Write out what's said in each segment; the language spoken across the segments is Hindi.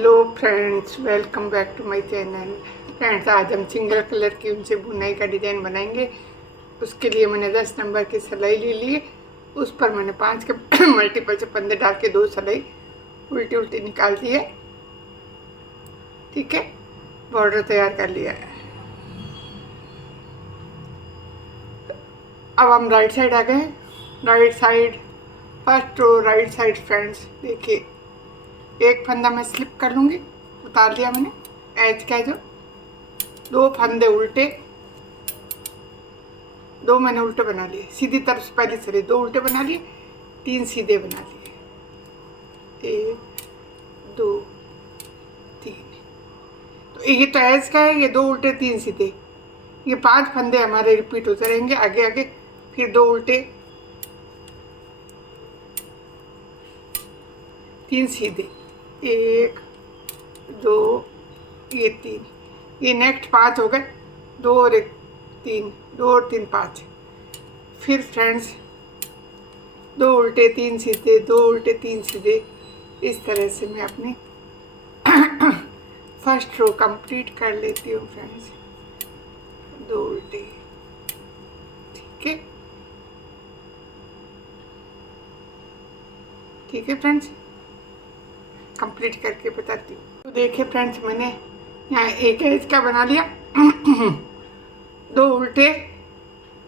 Hello friends, welcome back to my channel. Friends, आज हम सिंगल कलर की उनसे बुनाई का डिज़ाइन बनाएंगे। उसके लिए मैंने 10 नंबर की सिलाई ले ली है। उस पर मैंने 5 के मल्टीपल से फंदे डाल के 2 सिलाई उल्टी उल्टी निकाल दी है। ठीक है, बॉर्डर तैयार कर लिया है। अब हम राइट साइड आ गए। Right side, first row right side. Friends देखिए, एक फंदा मैं स्लिप कर लूँगी, उतार लिया मैंने एज का। जो 2 फंदे उल्टे, 2 मैंने उल्टे बना लिए सीधी तरफ से। पहले सिरे 2 उल्टे बना लिए, 3 सीधे बना लिए। 1 2 3। तो ये तो एज का है, ये 2 उल्टे 3 सीधे, ये 5 फंदे हमारे रिपीट होते रहेंगे आगे आगे। फिर 2 उल्टे 3 सीधे, 1 2 ये 3, ये नेक्स्ट 5 हो गए। 2 और 1 3, 2 और 3 5। फिर फ्रेंड्स 2 उल्टे 3 सीधे, 2 उल्टे 3 सीधे। इस तरह से मैं अपनी फर्स्ट रो कंप्लीट कर लेती हूँ फ्रेंड्स। 2 उल्टे, ठीक है। ठीक है फ्रेंड्स, कंप्लीट करके बताती हूँ। तो देखिए फ्रेंड्स, मैंने यहाँ एक एज का बना लिया। 2 उल्टे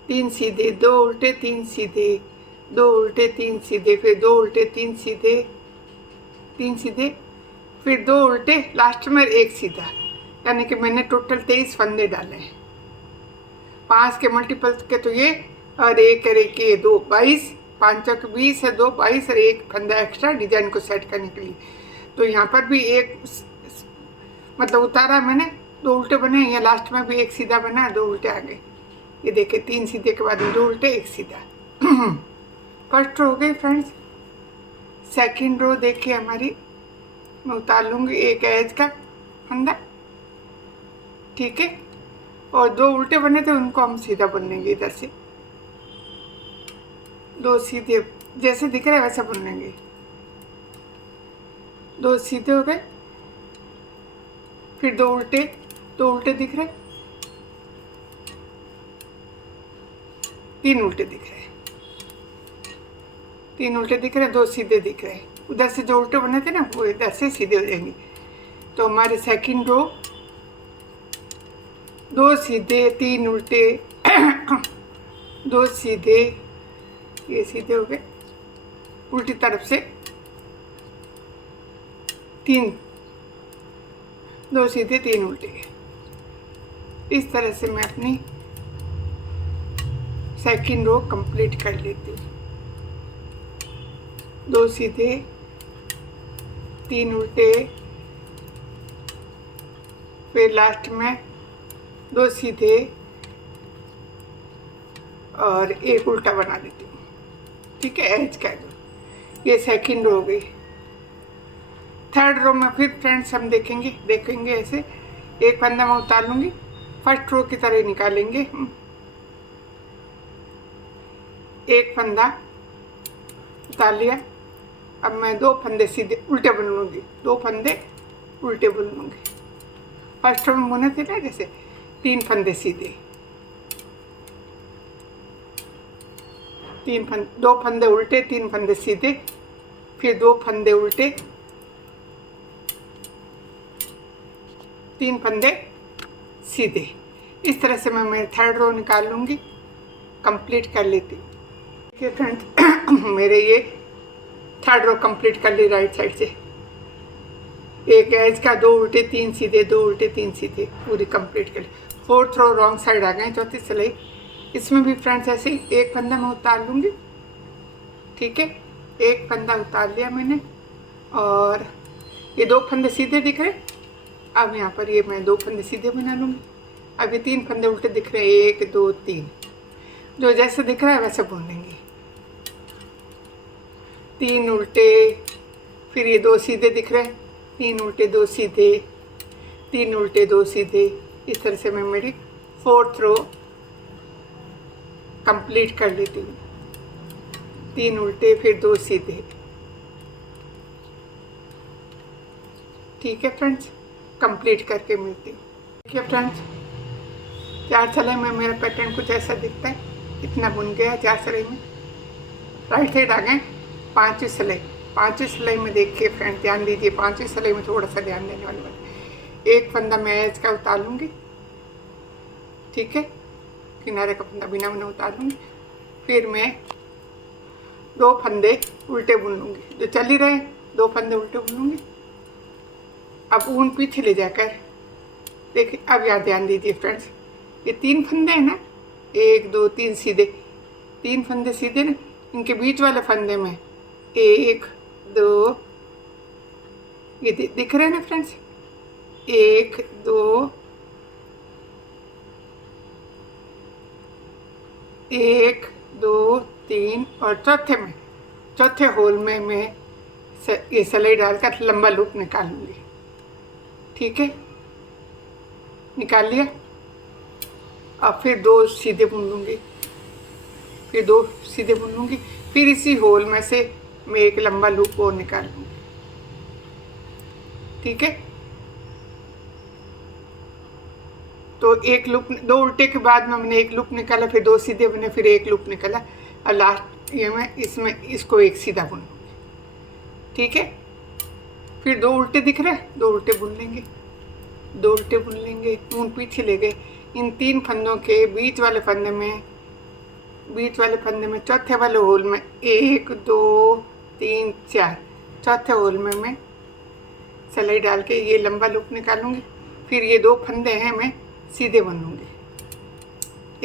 3 सीधे, 2 उल्टे 3 सीधे, 2 उल्टे 3 सीधे, फिर 2 उल्टे 3 सीधे, 3 सीधे, फिर 2 उल्टे, लास्ट में 1 सीधा। यानी कि मैंने टोटल 23 फंदे डाले हैं। 5 के मल्टीपल्स के तो ये, और 1 और 1 ये 2, 22, 5 के 20 है, 2 22 और 1 फंदा एक्स्ट्रा डिजाइन को सेट करने के लिए। तो यहाँ पर भी एक मतलब उतारा मैंने, 2 उल्टे बने, यहाँ लास्ट में भी 1 सीधा बना, 2 उल्टे आ गए। ये देखिए 3 सीधे के बाद 2 उल्टे 1 सीधा। फर्स्ट रो हो गई फ्रेंड्स। सेकंड रो देखिए हमारी, मैं उतार लूँगी एक एज का फंदा, ठीक है। और 2 उल्टे बने थे, उनको हम सीधा बुन लेंगे। इधर से 2 सीधे जैसे दिख रहा है वैसा बुन लेंगे। 2 सीधे हो गए, फिर 2 उल्टे, 2 उल्टे दिख रहे, 3 उल्टे दिख रहे, 3 उल्टे दिख रहे, 2 सीधे दिख रहे। उधर से जो उल्टे बने थे ना, वो इधर से सीधे हो जाएंगे। तो हमारे सेकंड रो 2 सीधे 3 उल्टे 2 सीधे, ये सीधे हो गए, उल्टी तरफ से 3, 2 सीधे 3 उल्टे। इस तरह से मैं अपनी सेकंड रो कंप्लीट कर लेती हूँ। 2 सीधे 3 उल्टे, फिर लास्ट में 2 सीधे और 1 उल्टा बना देती हूँ, ठीक है। एज का ये सेकंड रो हो गई। थर्ड रो में फिर फ्रेंड्स हम देखेंगे ऐसे। एक फंदा मैं उतार लूँगी, फर्स्ट रो की तरह निकालेंगे। एक फंदा उतार लिया। अब मैं 2 फंदे सीधे उल्टे बुन लूँगी, 2 फंदे उल्टे बुन लूँगी। फर्स्ट रो में बुने थे ना जैसे, 3 फंदे सीधे, 2 फंदे उल्टे, 3 फंदे सीधे, फिर 2 फंदे उल्टे, 3 फंदे सीधे। इस तरह से मैं मेरी थर्ड रो निकाल लूँगी, कंप्लीट कर लेती हूँ। देखिए फ्रेंड्स, मेरे ये थर्ड रो कंप्लीट कर ली राइट साइड से। एक एज का, 2 उल्टे 3 सीधे, 2 उल्टे 3 सीधे, पूरी कंप्लीट कर ली। फोर्थ रो रॉन्ग साइड आ गए, चौथी सिलाई। इसमें भी फ्रेंड्स ऐसे ही एक फंदा मैं उतार लूँगी, ठीक है। एक फंदा उतार लिया मैंने, और ये 2 फंदे सीधे दिख रहे। अब यहाँ पर ये मैं 2 फंदे सीधे बना लूँगी। अब ये 3 फंदे उल्टे दिख रहे हैं, 1 2 3, जो जैसे दिख रहा है वैसे बुन लेंगे। 3 उल्टे, फिर ये 2 सीधे दिख रहे हैं, 3 उल्टे 2 सीधे, 3 उल्टे 2 सीधे। इस तरह से मैं मेरी फोर्थ रो कंप्लीट कर लेती हूँ। 3 उल्टे, फिर 2 सीधे, ठीक है फ्रेंड्स, कंप्लीट करके मिलती हूँ। देखिए फ्रेंड्स, 4 सिलाई में मेरा पैटर्न कुछ ऐसा दिखता है। इतना बुन गया 4 सिलाई में। राइट साइड आ गए 5वीं सिलाई। 5वीं सिलाई में देखिए फ्रेंड, ध्यान दीजिए, 5वीं सिलाई में थोड़ा सा ध्यान देने वाली बात। एक फंदा मैं एज का उतार लूँगी, ठीक है, किनारे का फंदा बिना बने उतार लूँगी। फिर मैं 2 फंदे उल्टे बुन लूँगी, जो चल ही रहे 2 फंदे उल्टे बुन लूँगी। अब ऊन पीछे ले जाकर देखिए, अब यार ध्यान दीजिए फ्रेंड्स, ये 3 फंदे हैं ना, 1 2 3 सीधे, 3 फंदे सीधे ना, इनके बीच वाले फंदे में 1 2, ये दिख रहे हैं ना फ्रेंड्स, 1 2 1 2 3, और चौथे होल में मैं ये सिलाई डालकर लंबा लूप निकाल लूँगी। ठीक है, निकाल लिया। अब फिर 2 सीधे बुन लूँगी, फिर 2 सीधे बुन लूँगी, फिर इसी होल में से मैं एक लंबा लूप और निकाल लूँगी। ठीक है, तो एक लूप, 2 उल्टे के बाद में मैंने एक लूप निकाला, फिर 2 सीधे बने, फिर एक लूप निकाला, और लास्ट ये मैं इसमें इसको एक सीधा बुन लूँगी। ठीक है, फिर 2 उल्टे दिख रहे हैं, 2 उल्टे बुन लेंगे, 2 उल्टे बुन लेंगे। ऊन पीछे ले गए, इन 3 फंदों के बीच वाले फंदे में चौथे वाले होल में 1 2 3 4, चौथे होल में मैं सिलाई डाल के ये लंबा लूप निकालूंगी। फिर ये 2 फंदे हैं मैं सीधे बनूंगी,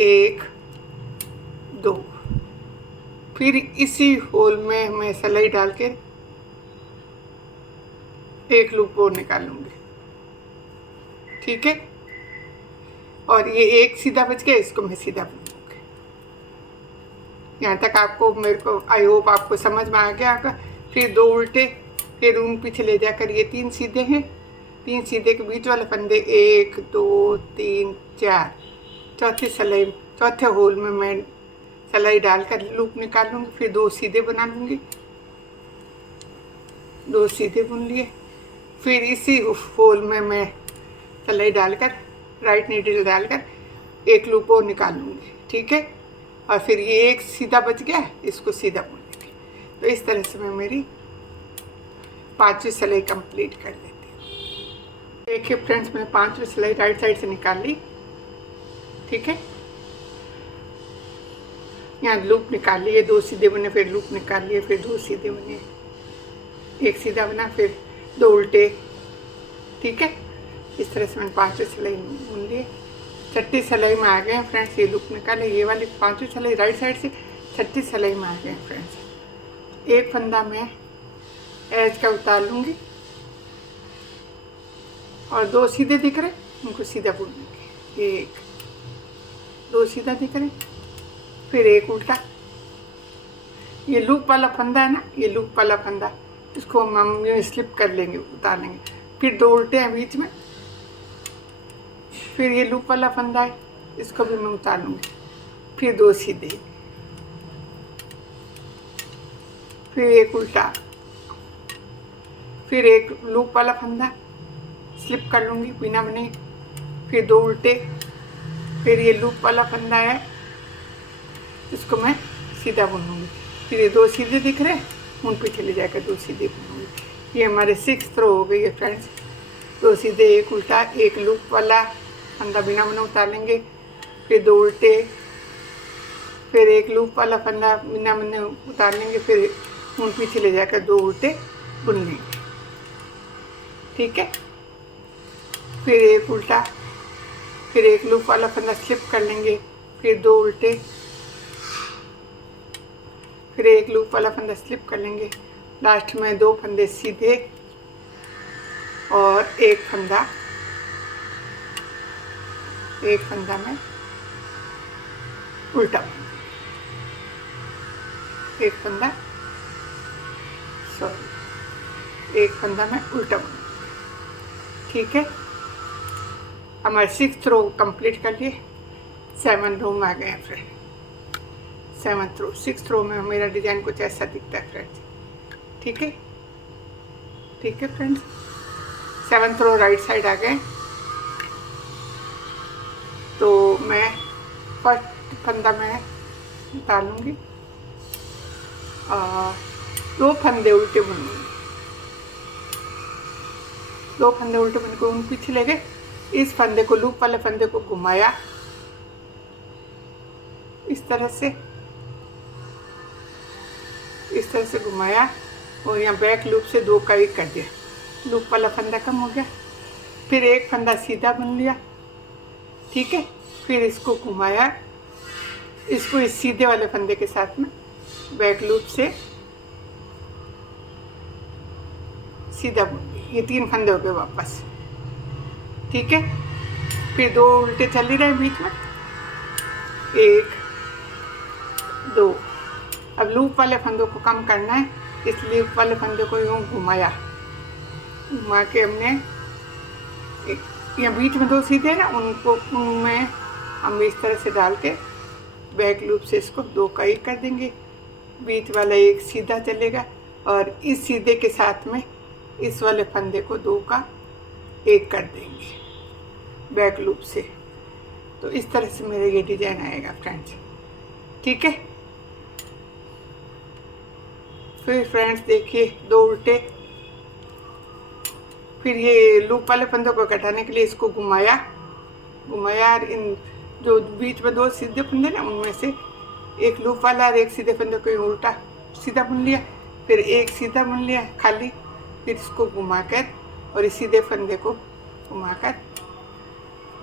1 2, फिर इसी होल में मैं सिलाई डाल के एक लूप और निकालूंगी। ठीक है, और ये एक सीधा बच गया, इसको मैं सीधा बुनूंगी। यहाँ तक आपको, मेरे को आई होप आपको समझ में आ गया होगा। फिर 2 उल्टे, फिर ऊन पीछे ले जाकर ये 3 सीधे हैं, 3 सीधे के बीच वाले फंदे 1 2 3 4, चौथे होल में मैं सिलाई डालकर लूप निकाल लूँगी। फिर 2 सीधे बना लूँगी, 2 सीधे बुन लिए। फिर इसी होल में मैं सिलाई डालकर, राइट नीडल डालकर एक लूप और निकाल लूँगी। ठीक है, और फिर ये एक सीधा बच गया, इसको सीधा बुन लूँगी। तो इस तरह से मैं मेरी 5वीं सिलाई कंप्लीट कर देती हूँ। देखिए फ्रेंड्स, मैंने 5वीं सिलाई राइट साइड से निकाल ली। ठीक है, यहाँ लूप निकाल लिए, 2 सीधे बने, फिर लूप निकाल लिए, फिर 2 सीधे बने, एक सीधा बना, फिर 2 उल्टे। ठीक है, इस तरह से मैंने 5वीं सिलाई बुन लिए। 6ठी सिलाई में आ गए फ्रेंड्स, ये लूप निकाले, ये वाली 5वीं सिलाई राइट साइड से 6ठी सिलाई में आ गए फ्रेंड्स। एक फंदा मैं एज का उतार लूँगी, और 2 सीधे दिख रहे, उनको सीधा बुन लूँगी। 1 2 सीधा दिख रहे, फिर एक उल्टा। ये लूप वाला फंदा है ना, ये लूप वाला फंदा, इसको हम स्लिप कर लेंगे, उतार लेंगे। फिर 2 उल्टे हैं बीच में, फिर ये लूप वाला फंदा है, इसको भी मैं उतार लूँगी। फिर 2 सीधे, फिर एक उल्टा, फिर एक लूप वाला फंदा स्लिप कर लूँगी बिना बने, फिर 2 उल्टे, फिर ये लूप वाला फंदा है, इसको मैं सीधा बुन लूँगी। फिर ये 2 सीधे दिख रहे, उन पीछे ले जाकर 2 सीधे बुनूंगी। ये हमारे 6th रो हो गई है फ्रेंड्स। 2 सीधे, एक उल्टा, एक लूप वाला फंदा बिना बने उतार लेंगे, फिर 2 उल्टे, फिर एक लूप वाला फंदा बिना बने उतार लेंगे, फिर उन पीछे ले जाकर 2 उल्टे बुन लेंगे। ठीक है, फिर एक उल्टा, फिर एक लूप वाला फंदा स्लिप कर लेंगे, फिर 2 उल्टे, फिर एक लूप वाला फंदा स्लिप कर लेंगे। लास्ट में 2 फंदे सीधे और एक फंदा में उल्टा, एक फंदा में उल्टा। ठीक है, हमारे 6th रो कंप्लीट कर लिए। 7th रो में आ गए फ्रेंड। 7th रो, 6th रो में मेरा डिज़ाइन कुछ ऐसा दिखता है फ्रेंड्स। ठीक है, ठीक है फ्रेंड्स, 7th रो राइट साइड आ गए। तो मैं फर्स्ट फंदा में डालूंगी और 2 फंदे उल्टे बुनूंगी। 2 फंदे उल्टे बुन के उन पीछे ले गए। इस फंदे को, लूप वाले फंदे को घुमाया इस तरह से घुमाया और यहाँ बैक लूप से 2 का 1 कर दिया। लूप वाला फंदा कम हो गया। फिर एक फंदा सीधा बुन लिया, ठीक है। फिर इसको घुमाया, इसको इस सीधे वाले फंदे के साथ में बैक लूप से सीधा बुन लिया। ये 3 फंदे हो गए वापस, ठीक है। फिर 2 उल्टे चल ही रहे बीच में, 1 2। अब लूप वाले फंदों को कम करना है, इस लूप वाले फंदे को यूँ घुमा के हमने यहाँ बीच में 2 सीधे हैं ना, उनमें हम इस तरह से डाल के बैक लूप से इसको 2 का 1 कर देंगे। बीच वाला 1 सीधा चलेगा और इस सीधे के साथ में इस वाले फंदे को 2 का 1 कर देंगे बैक लूप से। तो इस तरह से मेरा ये डिजाइन आएगा फ्रेंड्स, ठीक है। फिर फ्रेंड्स देखिए 2 उल्टे। फिर ये लूप वाले फंदों को घटाने के लिए इसको घुमाया और इन जो बीच में 2 सीधे फंदे ना, उनमें से एक लूप वाला और एक सीधे फंदे को उल्टा सीधा बुन लिया। फिर एक सीधा बुन लिया खाली, फिर इसको घुमाकर और इस सीधे फंदे को घुमाकर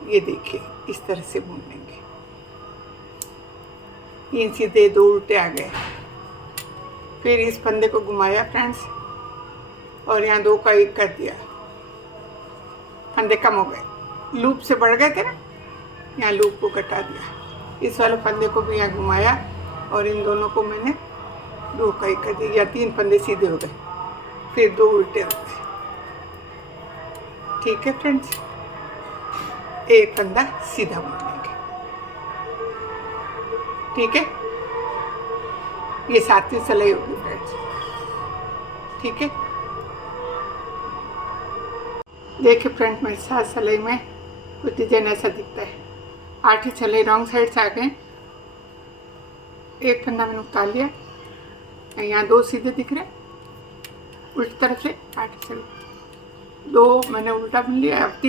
ये देखिए इस तरह से बुन लेंगे। 3 सीधे 2 उल्टे आ गए। फिर इस फंदे को घुमाया फ्रेंड्स और यहाँ 2 का 1 कर दिया। फंदे कम हो गए, लूप से बढ़ गए थे ना, यहाँ लूप को घटा दिया। इस वाले फंदे को भी यहाँ घुमाया और इन दोनों को मैंने 2 का 1 कर दिया। या 3 फंदे सीधे हो गए, फिर 2 उल्टे हो गए, ठीक है फ्रेंड्स। एक फंदा सीधा बुन लेंगे, ठीक है। ये 7वीं सिलाई होगी फ्रेंड्स, ठीक है। देखिए फ्रेंड्स, मेरे 7 सिलाई में कुछ डिजाइन ऐसा दिखता है। 8वीं सिलाई रॉन्ग साइड से आ गए। एक फंदा मैंने उतार लिया, यहाँ 2 सीधे दिख रहे उल्टी तरफ से। 8वीं सिलाई 2 मैंने उल्टा बुन लिया। अब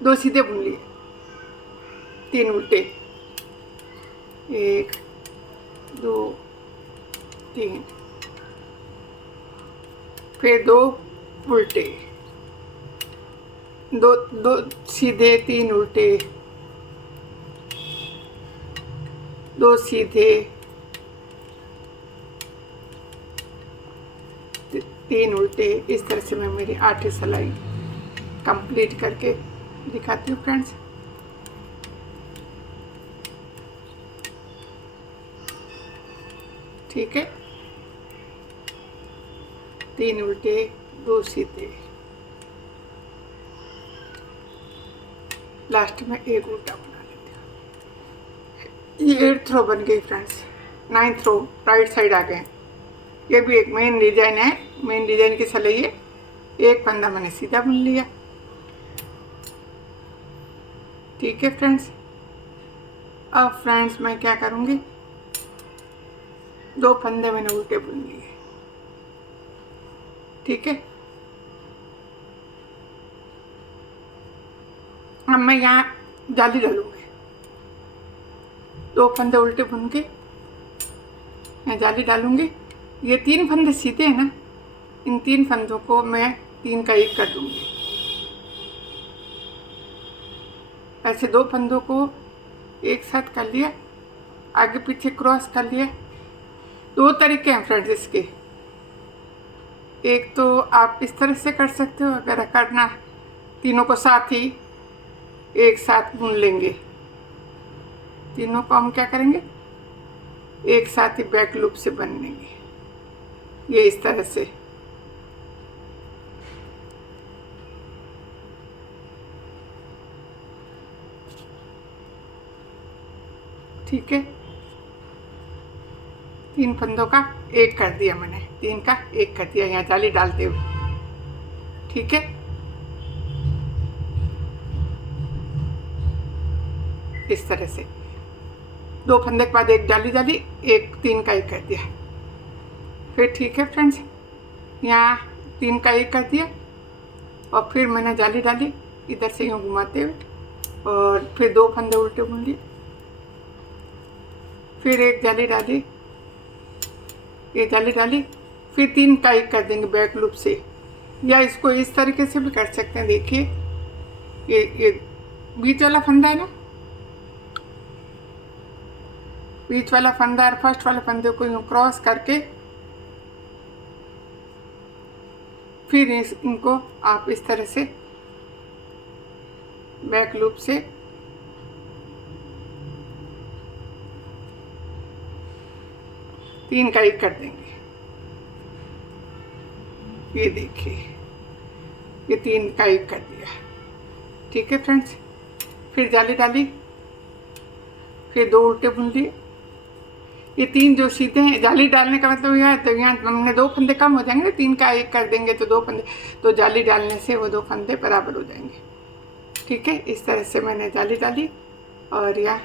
2 सीधे बुन लिए, 3 उल्टे, 1 2 3। फिर 2 उल्टे, 2 सीधे, 3 उल्टे, 2 सीधे, 3 उल्टे। इस तरह से मैं मेरी 8वीं सिलाई कंप्लीट करके दिखाती हूँ फ्रेंड्स। ठीक है, 3 उल्टे, 2 सीधे, लास्ट में 1 उल्टा बना लेते हैं। ये 8th रो बन गई फ्रेंड्स। 9th रो राइट साइड आ गए। ये भी एक मेन डिजाइन है। मेन डिजाइन की सिलाई है। एक फंदा मैंने सीधा बुन लिया, ठीक है फ्रेंड्स। अब फ्रेंड्स मैं क्या करूँगी, 2 फंदे मैंने उल्टे बुन लिए, ठीक है। अब मैं यहाँ जाली डालूंगी। 2 फंदे उल्टे बुन के मैं जाली डालूंगी। ये 3 फंदे सीधे हैं ना, इन 3 फंदों को मैं 3 का 1 कर दूंगी। ऐसे 2 फंदों को एक साथ कर लिया, आगे पीछे क्रॉस कर लिया। 2 तरीके हैं फ्रेंड्स इसके। एक तो आप इस तरह से कर सकते हो, अगर करना तीनों को साथ ही एक साथ बुन लेंगे। तीनों को हम क्या करेंगे, एक साथ ही बैक लूप से बन लेंगे, ये इस तरह से। ठीक है, 3 फंदों का 1 कर दिया मैंने, 3 का 1 कर दिया यहाँ जाली डालते हुए, ठीक है। इस तरह से 2 फंदे के बाद एक जाली डाली, एक 3 का 1 कर दिया। फिर ठीक है फ्रेंड्स, यहाँ 3 का 1 कर दिया और फिर मैंने जाली डाली इधर से यूँ घुमाते हुए, और फिर 2 फंदे उल्टे बुन लिए, फिर एक जाली डाली, ये जाली डाली, फिर 3 का 1 कर देंगे बैक लूप से, या इसको इस तरीके से भी कर सकते हैं। देखिए ये बीच वाला फंदा है ना, बीच वाला फंदा और फर्स्ट वाले फंदे को यूँ क्रॉस करके फिर इनको आप इस तरह से बैक लूप से तीन का 1 कर देंगे। ये देखिए ये 3 का 1 कर दिया। ठीक है फ्रेंड्स, फिर जाली डाली, फिर 2 उल्टे बुन लिए। ये 3 जो सीधे हैं, जाली डालने का मतलब यह है, तो यहाँ हमने 2 फंदे कम हो जाएंगे, 3 का 1 कर देंगे तो 2 फंदे, तो जाली डालने से वो 2 फंदे बराबर हो जाएंगे। ठीक है, इस तरह से मैंने जाली डाली और यहाँ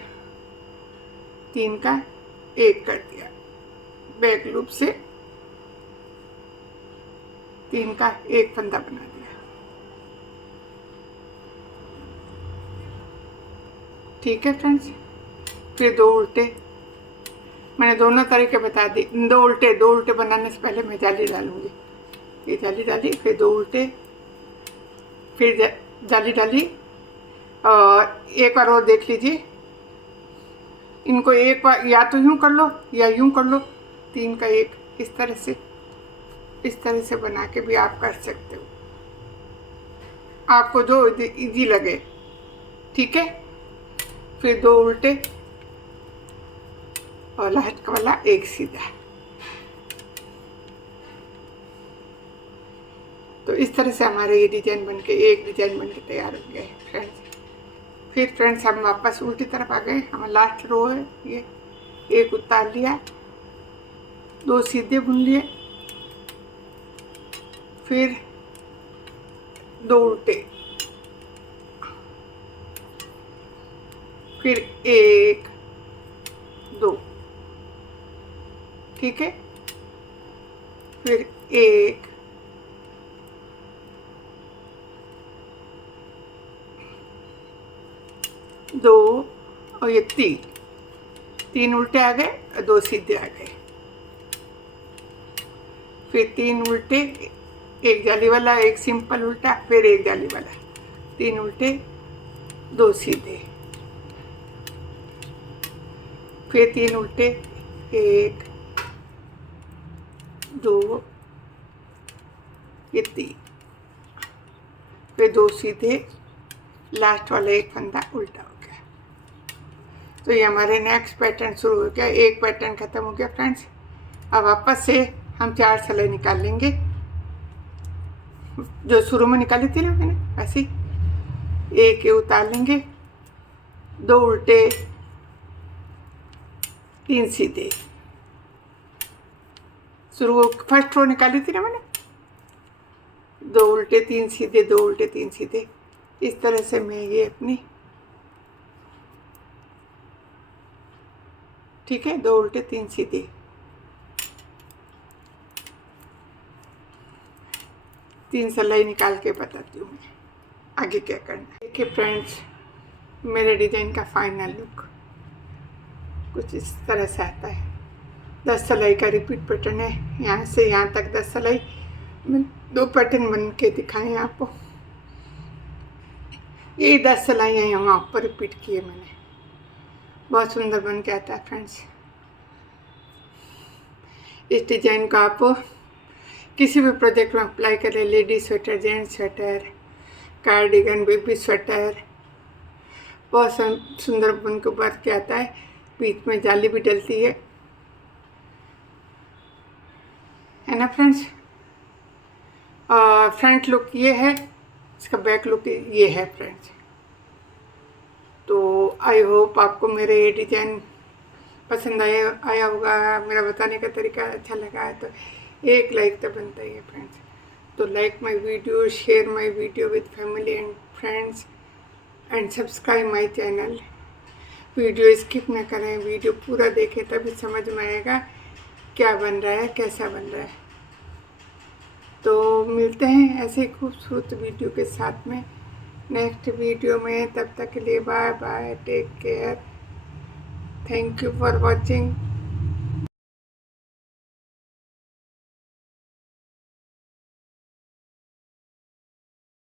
3 का 1 कर दिया, बैक लूप से 3 का 1 फंदा बना दिया। ठीक है फ्रेंड्स, फिर 2 उल्टे, मैंने दोनों तरीके बता दी। 2 उल्टे बनाने से पहले मैं जाली डालूंगी। ये जाली डाली, फिर 2 उल्टे, फिर जाली डाली, और एक बार और देख लीजिए। इनको एक बार या तो यूं कर लो या यूं कर लो, 3 का 1 इस तरह से बना के भी आप कर सकते हो, आपको जो इजी लगे। ठीक है, फिर 2 उल्टे और लास्ट वाला 1 सीधा। तो इस तरह से हमारे ये डिजाइन बनके, एक डिजाइन बनके तैयार हो गया है फ्रेंड्स। फिर फ्रेंड्स हम वापस उल्टी तरफ आ गए। हमारा लास्ट रो है ये, 1 उतार लिया, 2 सीधे बुन लिए, फिर 2 उल्टे, फिर 1 2। ठीक है, फिर 1 2 और ये 3 उल्टे आ गए और 2 सीधे आ गए। फिर 3 उल्टे, 1 जाली वाला, 1 सिंपल उल्टा, फिर 1 जाली वाला, 3 उल्टे 2 सीधे, फिर 3 उल्टे, 1 2 ये 3, फिर 2 सीधे, लास्ट वाला 1 फंदा उल्टा हो गया। तो ये हमारे नेक्स्ट पैटर्न शुरू हो गया। एक पैटर्न खत्म हो गया फ्रेंड्स। अब वापस से हम 4 सिलाई निकाल लेंगे, जो शुरू में निकाली थी ना मैंने, ऐसी 1 उतार लेंगे, 2 उल्टे, 3 सीधे। शुरू फर्स्ट रो निकाली थी ना मैंने, 2 उल्टे 3 सीधे, 2 उल्टे 3 सीधे। इस तरह से मैं ये अपनी, ठीक है, 2 उल्टे 3 सीधे, 3 सिलाई निकाल के बताती हूँ मैं आगे क्या करना है। देखिए फ्रेंड्स, मेरे डिजाइन का फाइनल लुक कुछ इस तरह से आता है। 10 सिलाई का रिपीट पैटर्न है, यहाँ से यहाँ तक 10 सिलाई। मैं 2 पैटर्न बन के दिखाएँ आपको। ये 10 सिलाइयाँ यहाँ ऊपर रिपीट किए मैंने, बहुत सुंदर बन के आता है फ्रेंड्स। इस डिजाइन को आप किसी भी प्रोजेक्ट में अप्लाई करें, ladies sweater, gents sweater, cardigan, baby sweater, बहुत सुंदर बन के उभर के आता है। बीच में जाली भी डलती है ना फ्रेंड्स। फ्रंट लुक ये है, इसका बैक लुक ये है फ्रेंड्स। तो आई होप आपको मेरे ये डिज़ाइन पसंद आया होगा, मेरा बताने का तरीका अच्छा लगा है तो एक लाइक तो बनता ही है फ्रेंड्स। तो like my video, share my video with family and friends and subscribe my channel. Video skip न करें, वीडियो पूरा देखें तभी समझ में आएगा क्या बन रहा है, कैसा बन रहा है। तो मिलते हैं ऐसे खूबसूरत वीडियो के साथ में नेक्स्ट वीडियो में। तब तक के लिए bye bye, take care, thank you for watching.